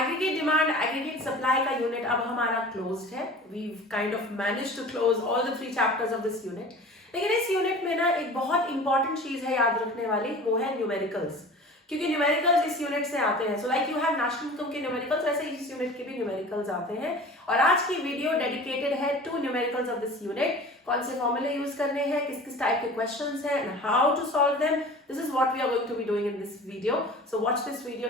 Aggregate demand aggregate supply का unit अब हमारा क्लोज्ड है. We kind of manage to close all the 3 chapters of this unit. लेकिन इस यूनिट में ना एक बहुत इंपॉर्टेंट चीज है याद रखने वाली, वो है न्यूमेरिकल्स. क्योंकि न्यूमेरिकल्स इस यूनिट से आते हैं. So like you have national income के न्यूमेरिकल्स, वैसे इस यूनिट के भी न्यूमेरिकल्स आते हैं. और आज की वीडियो डेडिकेटेड है to numericals of this unit. कौन से फॉर्मूले यूज करने हैं, किस किस टाइप के क्वेश्चंस हैं, and how to solve them. This is what we are going to be doing in this video. So watch this video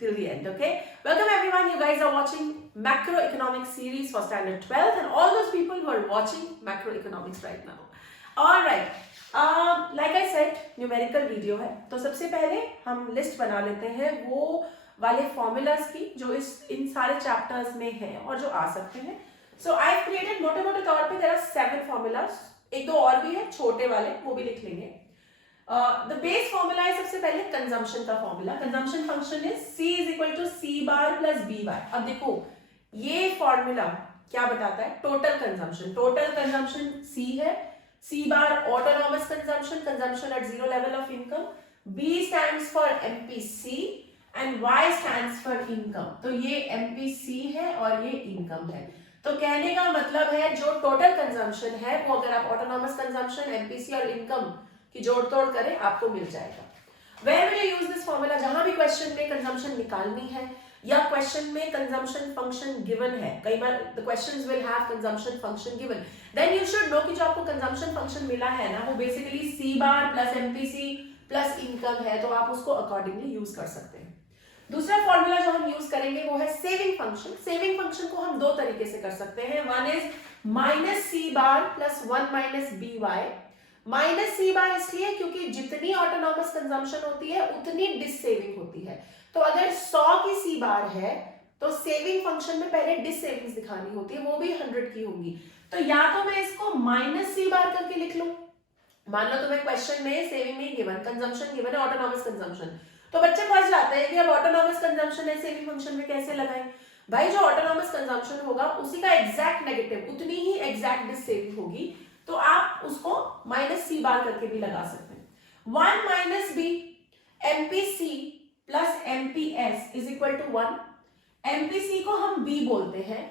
till the end. Okay, welcome everyone. You guys are watching macroeconomics series for standard 12th and all those people who are watching macroeconomics right now. All right. Like I said, numerical video है. तो सबसे पहले हम list बना लेते हैं वो वाले फॉर्मूलाज की जो इन सारे चैप्टर्स में है और जो आ सकते हैं. सो आई हैव क्रिएटेड मोटे मोटे तौर पे देयर आर 7 फॉर्मूलाज. एक दो और भी है छोटे वाले, वो भी लिख लेंगे. द बेस फॉर्मूला है सबसे पहले कंजम्पशन का formula. Consumption function is C is equal to C bar plus B bar. अब देखो ये फॉर्मूला क्या बताता है, total consumption. Total consumption C है. C bar autonomous consumption, consumption at zero level of income. B stands for MPC and Y stands for income. तो ये MPC है और ये income है. तो कहने का मतलब है जो टोटल कंजम्पशन है वो अगर आप ऑटोनॉमस कंजम्पशन, MPC और इनकम की जोड़ तोड़ करें आपको मिल जाएगा. Where will you use this formula? जहां भी क्वेश्चन में कंजम्पशन निकालनी है या क्वेश्चन में कंजम्पशन फंक्शन गिवन है, कई बार the questions will have consumption function given, then you should know कि जो आपको कंजम्पशन फंक्शन मिला है ना वो basically C bar plus MPC plus income है. तो आप उसको अकॉर्डिंगली यूज कर सकते हैं. दूसरा फॉर्मूला जो हम यूज करेंगे वो है सेविंग फंक्शन. सेविंग फंक्शन को हम दो तरीके से कर सकते हैं. One is minus C bar plus 1 minus BY. Minus C बार इसलिए क्योंकि जितनी ऑटोनॉमस कंजम्पशन होती है उतनी डिस सेविंग होती है. तो अगर 100 की C बार है तो सेविंग फंक्शन में पहले डिस सेविंग्स दिखानी होती है, वो भी 100 की होंगी. तो या तो मैं इसको माइनस C बार करके लिख लूं. मान लो तुम्हें क्वेश्चन में सेविंग नहीं गिवन, कंजम्पशन गिवन है ऑटोनॉमस कंजम्पशन. तो बच्चे फंस जाते हैं कि अब ऑटोनॉमस कंजम्पशन है सेविंग फंक्शन में कैसे लगाएं. भाई जो ऑटोनॉमस कंजम्पशन होगा उसी का एग्जैक्ट नेगेटिव, उतनी ही एग्जैक्ट डिस सेविंग होगी. तो आप उसको माइनस C बार करके भी लगा सकते हैं. 1 minus B MPC plus MPS is equal to 1. MPC को हम B बोलते हैं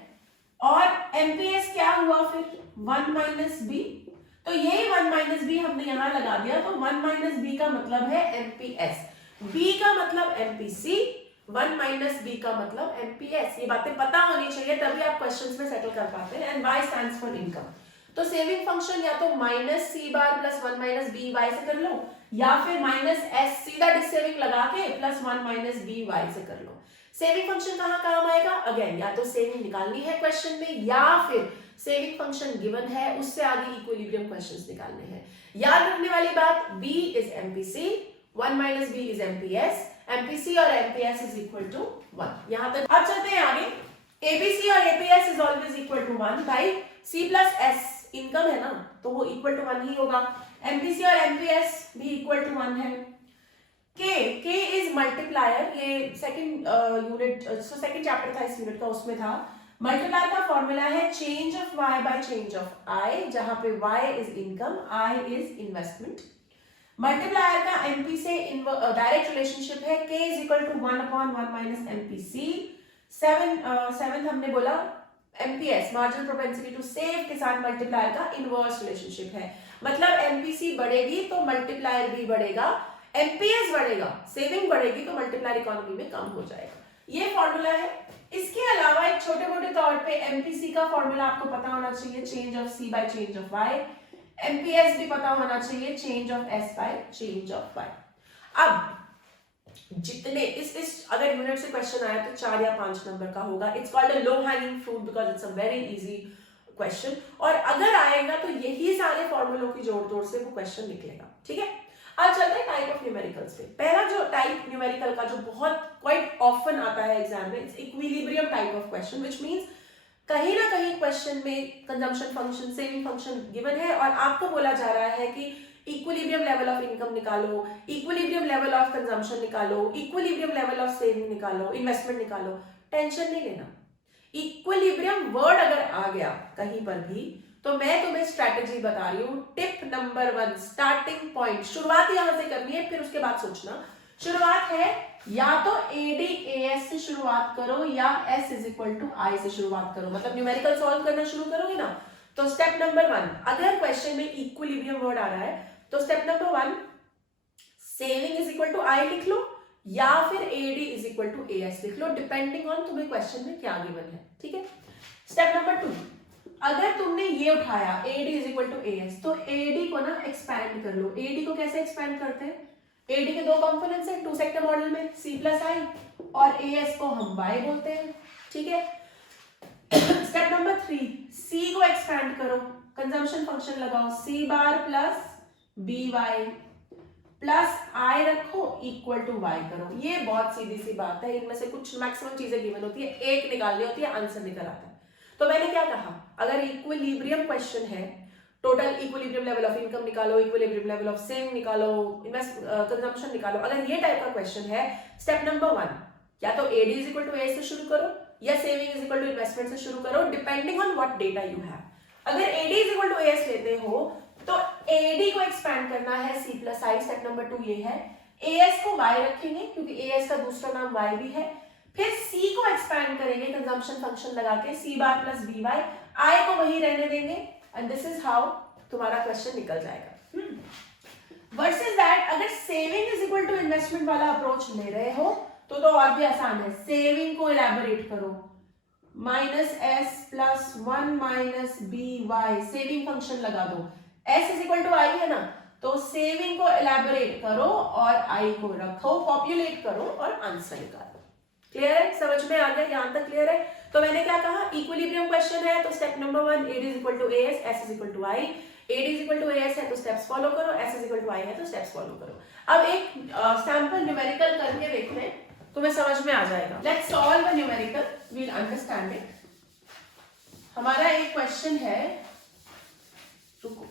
और MPS क्या हुआ फिर 1 माइनस B. तो यही 1 माइनस B हमने यहां लगा दिया. तो 1 माइनस B का मतलब है MPS, B का मतलब MPC, 1 माइनस B का मतलब MPS. ये बातें पता होनी चाहिए तभी आप क्वेश्चंस में सेटल कर पाते हैं. And Y stands for income. तो सेविंग फंक्शन या तो minus C bar plus 1 minus BY से कर लो या फिर माइनस S सीधा डिस सेविंग लगा के प्लस 1 माइनस BY से कर लो. सेविंग फंक्शन कहाँ काम आएगा, अगेन या तो सेविंग निकालनी है क्वेश्चन में या फिर सेविंग फंक्शन गिवन है उससे आगे इक्विलिब्रियम क्वेश्चंस निकालने हैं. याद रखने वाली बात, B is MPC, 1 minus B is MPS, MPC और MPS इज इक्वल टू 1. यहां तक. अब चलते हैं आगे. ABC और APS is always equal to 1. भाई C प्लस S इनकम है ना तो वो इक्वल टू 1 ही होगा. MPC और MPS भी इक्वल टू 1 है. K is multiplier. ये सेकंड यूनिट, सेकंड चैप्टर था इस यूनिट का, उसमें था. मल्टीप्लायर का फॉर्मूला है change of Y by change of I, जहां पे Y is income, I is investment. Multiplier का MP से डायरेक्ट रिलेशनशिप है. K is equal to 1 upon 1 minus MPC. 7 हमने बोला MPS marginal propensity to save के साथ मल्टीप्लायर का इनवर्स रिलेशनशिप है. मतलब MPC बढ़ेगी तो मल्टीप्लायर भी बढ़ेगा, MPS बढ़ेगा, सेविंग बढ़ेगी तो मल्टीप्लायर इकोनॉमी में कम हो जाएगा. ये फॉर्मूला है. इसके अलावा एक छोटे मोटे तौर पे MPC का फॉर्मूला आपको पता होना चाहिए, change of C bye change of Y. MPS भी पता होना चाहिए, change of S bye change of Y. अब जितने इस अगर यूनिट से क्वेश्चन आया तो 4 या 5 नंबर का होगा. It's called a low hanging fruit because it's a very easy question. और अगर आएगा तो यही सारे फॉर्मूलों की जोड़ तोड़ से वो क्वेश्चन निकलेगा. ठीक है. आज चलते हैं टाइप ऑफ न्यूमेरिकल्स पे. पहला जो टाइप न्यूमेरिकल का जो बहुत क्वाइट ऑफन आता है एग्जाम में, it's equilibrium type of question, which means कहीं ना कहीं क्वेश्चन में consumption function, saving function given है और आपको बोला जा रहा है कि इक्विलिब्रियम लेवल ऑफ इनकम निकालो, इक्विलिब्रियम लेवल ऑफ कंजम्पशन निकालो, इक्विलिब्रियम लेवल ऑफ सेविंग निकालो, इन्वेस्टमेंट निकालो. टेंशन नहीं लेना. इक्विलिब्रियम वर्ड अगर आ गया कहीं पर भी तो मैं तुम्हें स्ट्रैटेजी बता रही हूँ. टिप नंबर 1, स्टार्टिंग पॉइंट, शुरुआत यहां से करनी है, फिर उसके बाद सोचना. शुरुआत है या तो AD AS से शुरुआत करो या S is equal to I से शुरुआत करो, मतलब न्यूमेरिकल सॉल्व करना शुरू करोगे ना, तो स्टेप नंबर 1 अगर क्वेश्चन में इक्विलिब्रियम वर्ड आ रहा है तो step number 1 saving is equal to I लिख लो या फिर AD is equal to AS लिख लो, डिपेंडिंग ऑन तुम्हें क्वेश्चन में क्या गिवन है, ठीक है। स्टेप नंबर 2 अगर तुमने ये उठाया AD is equal to AS तो AD को ना एक्सपैंड कर लो। AD को कैसे एक्सपैंड करते हैं, AD के दो कंपोनेंट्स हैं टू सेक्टर मॉडल में C प्लस I और AS को हम Y बोलते हैं, ठीक है। स्टेप नंबर 3 C को एक्सपैंड करो, कंजम्पशन फंक्शन लगाओ C bar plus BY plus I रखो इक्वल टू Y करो। ये बहुत सीधी सी बात है, इनमें से कुछ मैक्सिमम चीजें गिवन होती है, एक निकालनी होती है, आंसर निकल आता है। तो मैंने क्या कहा, अगर इक्विलिब्रियम क्वेश्चन है, total equilibrium level of income निकालो, इक्विलिब्रियम लेवल ऑफ सेविंग निकालो, कंजम्पशन निकालो, अगर ये टाइप का क्वेश्चन है, स्टेप नंबर 1 या तो AD is equal to AS से शुरू करो या saving is equal to investment से शुरू करो, depending on what data you have. अगर AD is equal to AS लेते हो तो AD को एक्सपैंड करना है C plus I, step number 2 ये है। AS को Y रखेंगे क्योंकि AS का दूसरा नाम Y भी है, फिर C को एक्सपैंड करेंगे कंजम्पशन फंक्शन लगा के C bar plus BY, I को वही रहने देंगे एंड दिस इज हाउ तुम्हारा क्वेश्चन निकल जाएगा। वर्सेस दैट अगर saving is equal to investment वाला अप्रोच ले रहे हो तो और भी आसान है, सेविंग को इलैबोरेट करो, minus S plus 1 minus BY, saving function लगा दो, S is equal to I है ना, तो सेविंग को इलैबोरेट करो और I को रखो, पॉपुलेट करो और आंसर निकालो। क्लियर है, समझ में आ गया, यहां तक क्लियर है। तो मैंने क्या कहा, इक्विलिब्रियम क्वेश्चन है तो step number 1 AD is equal to AS, S is equal to I, AD is equal to AS है तो स्टेप्स फॉलो करो, S is equal to I है तो स्टेप्स फॉलो करो। अब एक सैंपल न्यूमेरिकल करके देखते हैं, तुम्हें समझ में आ जाएगा। Let's solve a numerical, we will understand it. हमारा एक क्वेश्चन है, रुको,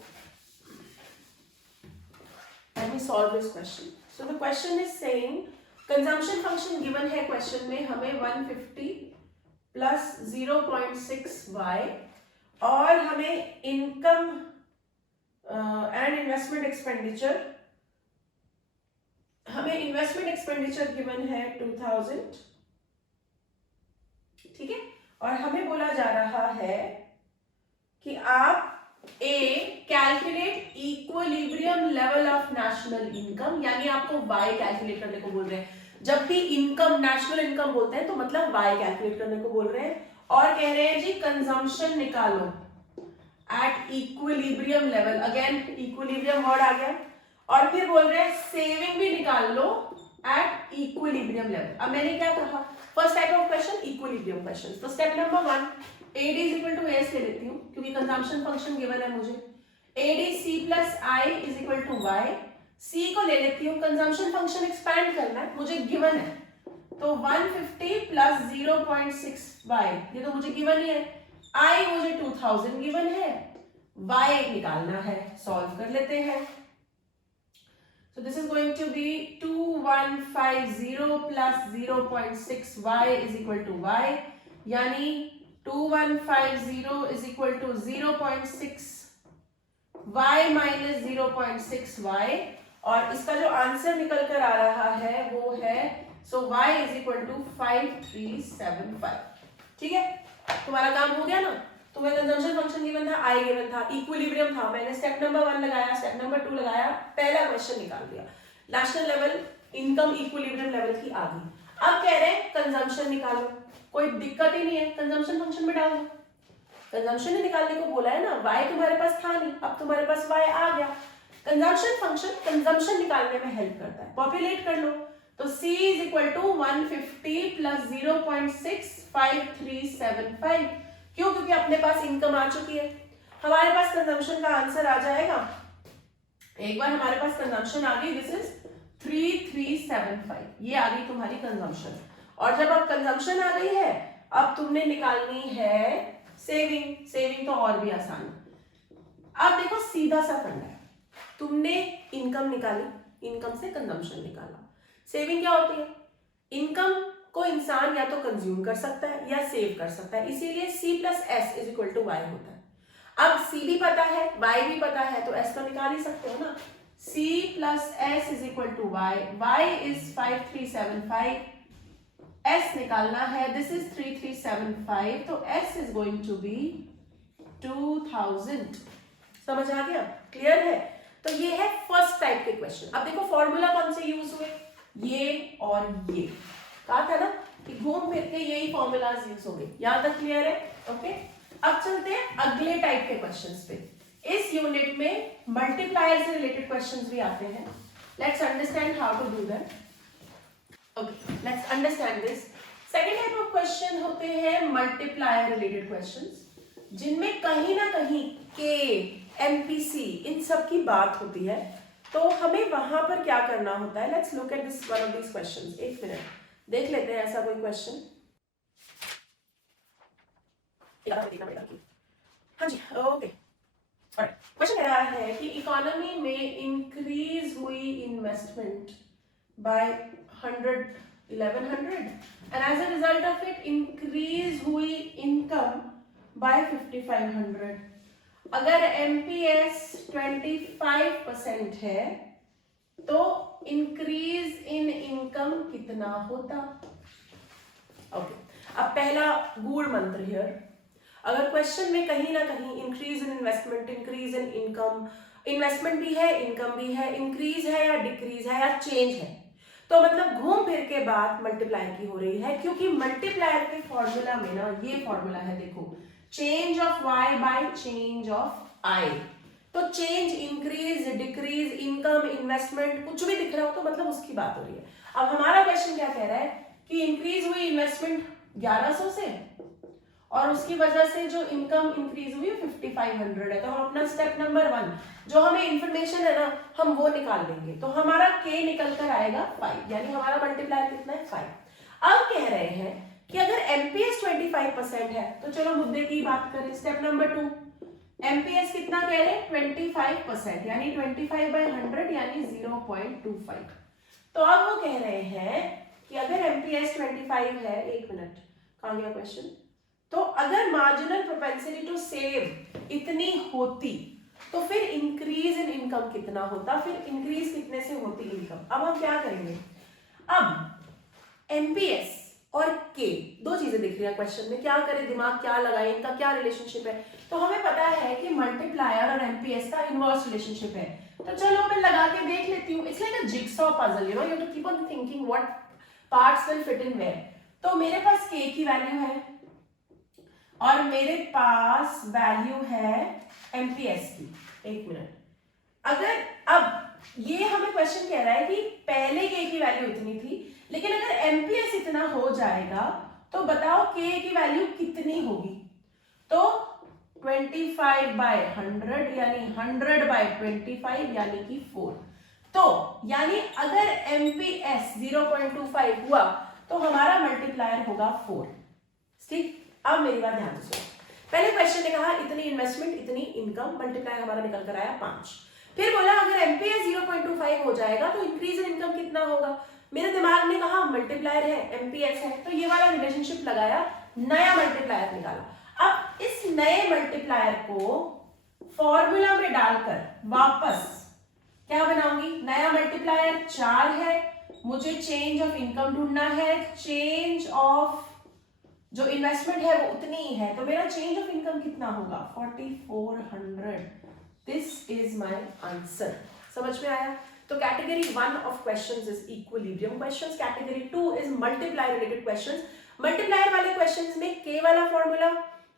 let me solve this question. So the question is saying consumption function given है क्वेश्चन में, हमें 150 प्लस 0.6y और हमें इनकम एंड इन्वेस्टमेंट एक्सपेंडिचर, हमें इन्वेस्टमेंट एक्सपेंडिचर गिवन है 2000, ठीक है, और हमें बोला जा रहा है कि आप calculate equilibrium level of national income, यानी आपको Y कैलकुलेट करने को बोल रहे हैं। जब भी इनकम, नेशनल इनकम बोलते हैं तो मतलब Y कैलकुलेट करने को बोल रहे हैं, और कह रहे हैं जी कंजम्पशन निकालो at equilibrium level, again equilibrium word आ गया, और फिर बोल रहे हैं सेविंग भी निकाल लो एट इक्विलिब्रियम लेवल। अब मैंने क्या कहा, first type of question equilibrium question, तो step number 1 AD is equal to AS ले लेती हूँ क्योंकि कंजम्पशन फंक्शन गिवन है मुझे, AD C plus I is equal to Y, C को ले लेती हूँ, कंजम्पशन फंक्शन एक्सपैंड करना है, मुझे गिवन है तो 150 प्लस 0.6y, ये तो मुझे गिवन ही है, I मुझे 2000 गिवन है, Y निकालना है, सॉल्व कर लेते हैं। So this is going to be 2150 plus 0.6y is equal to y, यानी 2150 is equal to 0.6 y minus 0.6y, और इसका जो आंसर निकल कर आ रहा है वो है so y is equal to 5375। ठीक है, तुम्हारा काम हो गया ना। तुम्हें कंजम्पशन फंक्शन गिवन था, आई गिवन था, इक्विलिब्रियम था, मैंने स्टेप नंबर 1 लगाया, स्टेप नंबर 2 लगाया, पहला क्वेश्चन निकाल दिया, national level income equilibrium level की आ गई। अब कह रहे हैं कंजम्पशन निकालो, कोई दिक्कत ही नहीं है, कंजम्पशन फंक्शन में डाल दो, कंजम्पशन ही निकालने को बोला है ना, y तुम्हारे पास था नहीं, अब तुम्हारे पास y आ गया। कंजम्पशन फंक्शन कंजम्पशन निकालने में हेल्प करता है, पॉपुलेट कर लो, तो c is equal to 150 plus 0.65375, क्यों? क्योंकि अपने पास इनकम आ चुकी है, हमारे पास कंजम्पशन का आंसर आ जाएगा। एक बार हमारे पास कंजम्पशन आ गई, दिस इज 3375, ये आ गई तुम्हारी कंजम्पशन। और जब अब कंजम्पशन आ गई है, अब तुमने निकालनी है सेविंग, सेविंग तो और भी आसान है। अब देखो सीधा सा फंडा है, तुमने इनकम निकाली, इनकम से कंजम्पशन निकाला। सेविंग क्या होती है? इनकम को इंसान या तो कंज्यूम कर सकता है या सेव कर सकता है, इसीलिए C plus S is equal to Y होता है। अब C भी पता है, Y भी पता है, तो S तो निकाल ही सकते हो ना। C plus S is equal to Y. Y is 5375. S निकालना है. This is 3375. तो S is going to be 2000. समझ आ गया? क्लियर है? तो ये है फर्स्ट टाइप के क्वेश्चन. अब देखो फॉर्मूला कौन से यूज हुए, ये और ये. कहा था ना कि घूम फिर के यही फॉर्मूलाज यूज होंगे. यहां तक क्लियर है? ओके. अब चलते हैं अगले टाइप के क्वेश्चंस पे. इस यूनिट में मल्टीप्लायर से रिलेटेड क्वेश्चंस भी आते हैं. Let's understand how to do that. Okay, let's understand this. Second type of question होते हैं मल्टीप्लायर रिलेटेड क्वेश्चंस, जिनमें कहीं ना कहीं के, एमपीसी, इन सब की बात होती है. तो हमें वहां पर क्या करना होता है. Let's look at this one of this questions. एक मिनट देख लेते हैं ऐसा कोई क्वेश्चन. हाँ जी, ओके. क्वेश्चन कह रहा है कि इकोनॉमी में इंक्रीज हुई investment by 1100 and as a result of it increase हुई income by 5500. अगर MPS 25% है तो इंक्रीज इन इनकम कितना होता. ओके. अब पहला गूढ़ मंत्र हियर. अगर क्वेश्चन में कहीं ना कहीं increase in investment, increase in income, investment भी है, इनकम भी है, इंक्रीज है या डिक्रीज है या चेंज है, तो मतलब घूम फिर के बात मल्टीप्लायर की हो रही है. क्योंकि मल्टीप्लायर के फॉर्मूला में ना ये फॉर्मूला है, देखो, change of y by change of i. तो change, increase, decrease, income, investment, कुछ भी दिख रहा हो तो मतलब उसकी बात हो रही है. अब हमारा क्वेश्चन क्या कह रहा है कि इंक्रीज हुई इन्वेस्टमेंट 1100 से और उसकी वजह से जो इनकम इंक्रीज हुई 5500 है. तो हम अपना स्टेप नंबर 1, जो हमें इंफॉर्मेशन है ना, हम वो निकाल लेंगे. तो हमारा k निकल कर आएगा 5, यानी हमारा मल्टीप्लायर कितना है 5. अब कह रहे हैं कि अगर एमपीएस 25% है तो चलो मुद्दे की बात करें. स्टेप नंबर 2, एमपीएस कितना कह रहे हैं 25%, यानी 25/100 यानी 0.25. तो अब वो कह रहे हैं कि अगर एमपीएस 25 है, एक मिनट, कहाँ गया क्वेश्चन. तो अगर मार्जिनल प्रोपेंसिटी टू सेव इतनी होती तो फिर इंक्रीज इन इनकम कितना होता, फिर इंक्रीज कितने से होती इनकम. अब हम क्या करेंगे. अब एमपीएस और के दो चीजें दिख रही है क्वेश्चन में. क्या करें, दिमाग क्या लगाए, इनका क्या रिलेशनशिप है. तो हमें पता है कि मल्टीप्लायर और एमपीएस का इनवर्स रिलेशनशिप है. तो चलो मैं लगा के देख लेती हूँ. It's like a jigsaw puzzle, you know, you have to keep on thinking what parts will fit in where. तो मेरे पास के की वैल्यू है और मेरे पास वैल्यू है एमपीएस की. एक मिनट. अगर अब ये हमें क्वेश्चन कह रहा है कि पहले के की वैल्यू इतनी थी, लेकिन अगर एमपीएस इतना हो जाएगा तो बताओ के की वैल्यू कितनी होगी. तो 25/100 यानी 100/25 यानी कि 4. तो यानी अगर एमपीएस 0.25 हुआ तो हमारा मल्टीप्लायर होगा 4. ठीक. अब मेरी बात ध्यान से सुनो. पहले क्वेश्चन ने कहा इतनी इन्वेस्टमेंट, इतनी इनकम, मल्टीप्लायर हमारा निकल कर आया 5. फिर बोला अगर एमपीएस 0.25 हो जाएगा तो इंक्रीज इन इनकम कितना होगा. मेरे दिमाग ने कहा मल्टीप्लायर है, एमपीएस है, तो ये वाला रिलेशनशिप लगाया, नया मल्टीप्लायर निकाला. अब इस नए मल्टीप्लायर को फॉर्मूला में डालकर वापस क्या बनाऊंगी. नया मल्टीप्लायर 4 है, मुझे चेंज ऑफ इनकम ढूंढना है, चेंज ऑफ जो इन्वेस्टमेंट है वो उतनी ही है, तो मेरा चेंज ऑफ इनकम कितना होगा 4400. This is my answer. समझ में आया. तो category 1 of questions is equilibrium questions, category 2 is multiplier related questions. Multiplier वाले क्वेश्चंस में के वाला फॉर्मूला,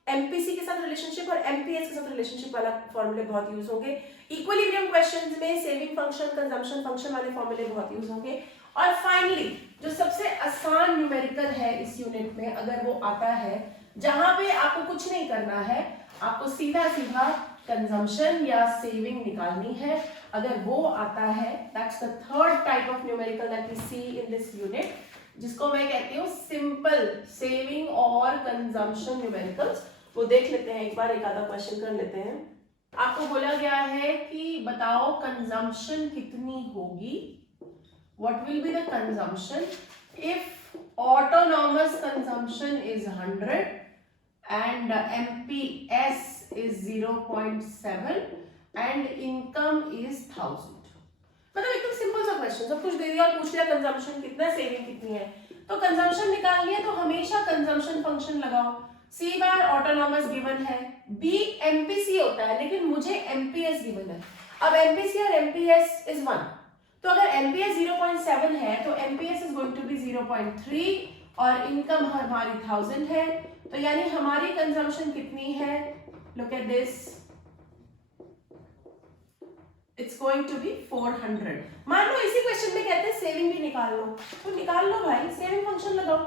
एमपीसी के साथ रिलेशनशिप और एमपीएस के साथ रिलेशनशिप वाला फॉर्मूले बहुत यूज होंगे. इक्विलिब्रियम क्वेश्चंस में सेविंग फंक्शन, कंजम्पशन फंक्शन वाले फॉर्मूले बहुत यूज होंगे. और फाइनली जो सबसे आसान न्यूमेरिकल है इस यूनिट में, अगर वो आता है जहां पे आपको कुछ नहीं करना है, आपको सीधा सीधा कंजम्पशन या सेविंग निकालनी है, अगर वो आता है, that's the third type of numerical that we see in this unit, जिसको मैं कहती हूँ सिंपल सेविंग और कंजम्पशन न्यूमेरिकल्स. वो देख लेते हैं एक बार, एक आधा क्वेश्चन कर लेते हैं. आपको बोला गया है कि बताओ कंजम्पशन कितनी होगी. What will be the consumption if autonomous consumption is 100 and MPS is 0.7 and income is 1000. मतलब एकदम सिंपल सा क्वेश्चन, सब कुछ दे दिया और पूछ लिया कंजम्पशन कितना है, सेविंग कितनी है। तो कंजम्पशन निकालनी है तो हमेशा कंजम्पशन फंक्शन लगाओ। सी बार ऑटोनॉमस गिवन है, बी एमपीसी होता है, लेकिन मुझे एमपीएस गिवन है। अब एमपीसी और एमपीएस इज 1, तो अगर एमपीएस 0.7 है तो MPS is going to be 0.3 और इनकम हमारी 1000 है, तो यानी हमारी कंजम्पशन कितनी है, look at this, it's going to be 400। मान लो इसी क्वेश्चन में कहते हैं सेविंग भी निकाल लो, तो निकाल लो भाई, सेविंग फंक्शन लगाओ,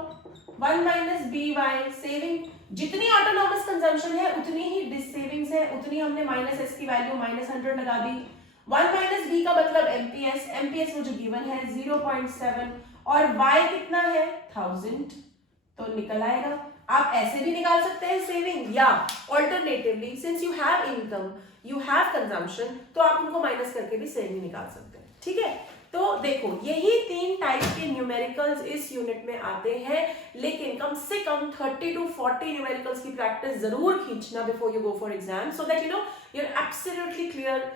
1 माइनस बी वाई, सेविंग जितनी ऑटोनॉमस कंजम्पशन है उतनी ही डिस सेविंग्स है, उतनी हमने माइनस एस की वैल्यू -100 लगा दी। 1 माइनस बी का मतलब एमपीएस, एमपीएस मुझे गिवन है 0.7 और y कितना है 1000, तो निकल आएगा। आप ऐसे भी निकाल सकते हैं सेविंग, या alternatively since you have income you have consumption, तो आप उनको माइनस करके भी सेविंग निकाल सकते हैं, ठीक है। तो देखो यही 3 टाइप के न्यूमेरिकल्स इस यूनिट में आते हैं, लेकिन कम से कम 30 to 40 न्यूमेरिकल्स की प्रैक्टिस जरूर खींचना before you go for exam, so that you know you are absolutely clear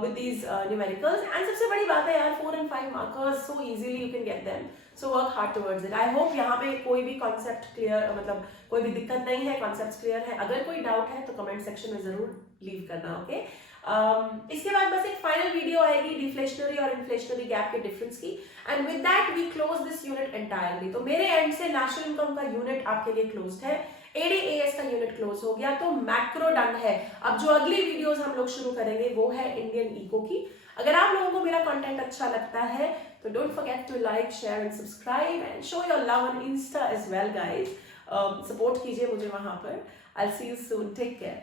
with these numericals. And सबसे बड़ी बात है यार, 4 and 5 markers so easily you can get them, so work hard towards it. I hope यहाँ पे कोई भी concept clear, मतलब कोई भी दिक्कत नहीं है, concepts clear है। अगर कोई doubt है तो comment section में जरूर leave करना, okay? इसके बाद बस एक फाइनल वीडियो आएगी डिफ्लेशनरी और इन्फ्लेशनरी गैप के डिफरेंस की, and with that we close this unit entirely. तो मेरे एंड से नेशनल इनकम का यूनिट आपके लिए क्लोज्ड है, एडीएएस का यूनिट क्लोज हो गया, तो मैक्रो डन है। अब जो अगली वीडियोस हम लोग शुरू करेंगे वो है इंडियन इको की। अगर आप लोगों को मेरा कंटेंट अच्छा लगता है तो don't forget to like, share and subscribe and show your love on insta as well guys. Support कीजिए मुझे वहां पर। I will see you soon, take care.